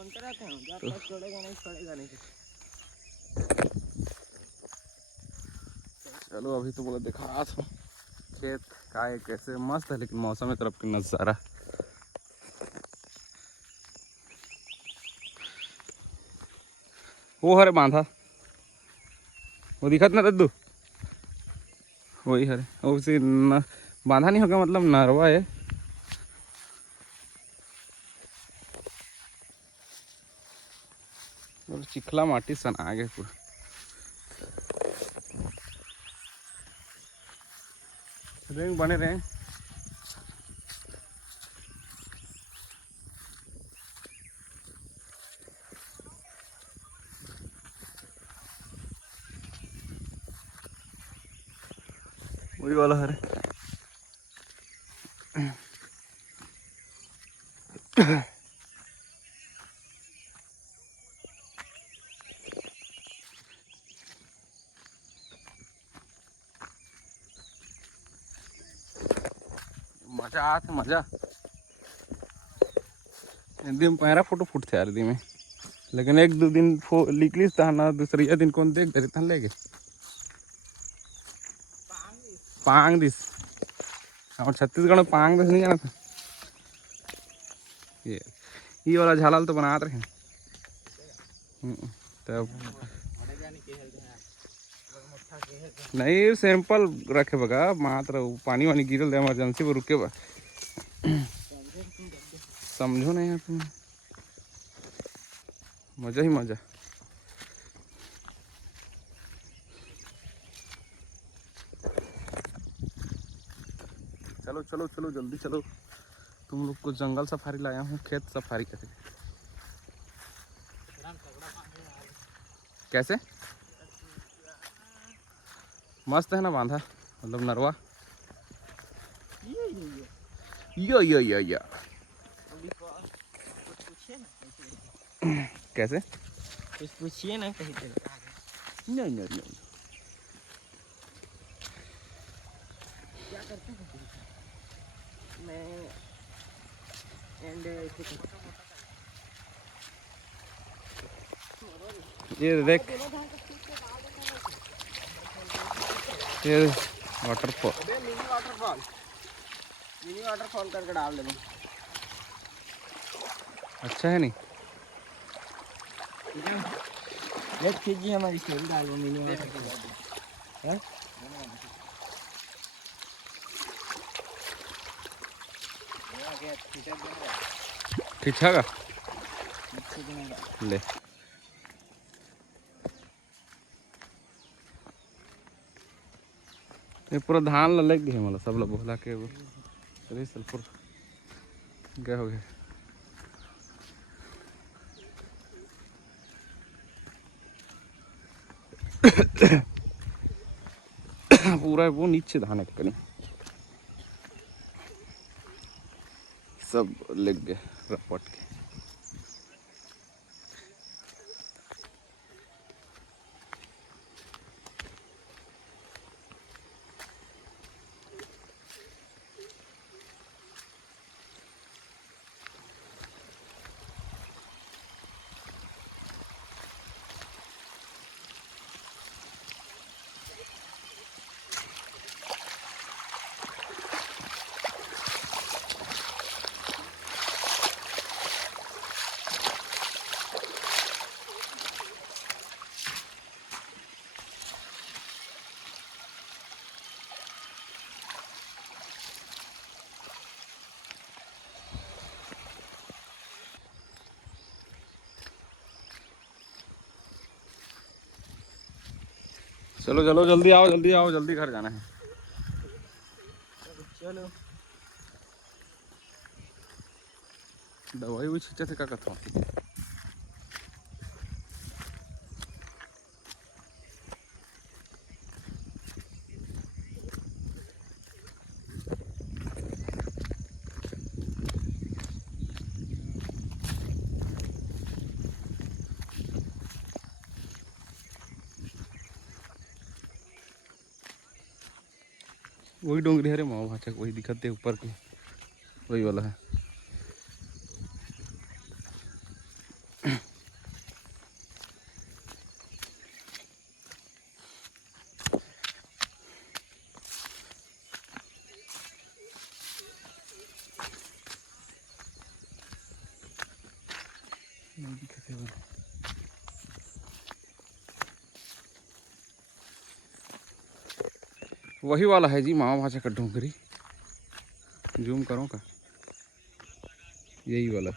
चलो अभी तो बोला दिखा था खेत का है कैसे मस्त है, लेकिन मौसम तरफ की नजारा वो हरे बांधा वो दिखत ना दद्दू वही हरे उसी न, बांधा नहीं होगा मतलब नरवा है। और चिखला माटी सना गए पूरा। रेंग बने रहे वही वाला हरे मजा आत मजा दिन पैरा फोटो फुटते यार दी में, लेकिन एक दो दिन निकलिस था ना दूसरे दिन कौन देख दे तन लेके पांग दिस और छत्तीसगढ़ में पांग दिस नहीं जाना था। ये वाला झालाल तो बनाते रहे तब नहीं सैंपल रखे बगा मात्र पानी वानी गिरल इमरजेंसी पर रुके बा समझो नहीं तुम मजा ही मजा। चलो चलो चलो जल्दी चलो, तुम लोग को जंगल सफारी लाया हूँ खेत सफारी करे। कैसे मस्त है ना बांधा मतलब नरवा यो कैसे कुछ पूछिए ना कहीं पे। नहीं नहीं नहीं क्या करते हैं मैं एंड ये देख ये वाटरफॉल मिनी वाटरफॉल करके डाल देंगे। अच्छा है नहीं लेट कीजिए हमारी स्टोरी डाल दो मिनी वाटरफॉल। खींचा का ले ये पूरा धान ला लग गए मतलब सब लोग बोला के वो अरे सलपुर गए हो गए पूरा वो नीचे धान है कहीं सब लग गए रपट के। चलो चलो जल्दी आओ जल्दी घर जाना है। चलो दवाई वो छींचे थे क्या कहता हूँ वही डोंगरी हरे माओ भाचा वही दिखते ऊपर के वही वाला है। नहीं दिखते वो। वही वाला है जी मामा भाषा का ढोंगरी। जूम करो का, यही वाला।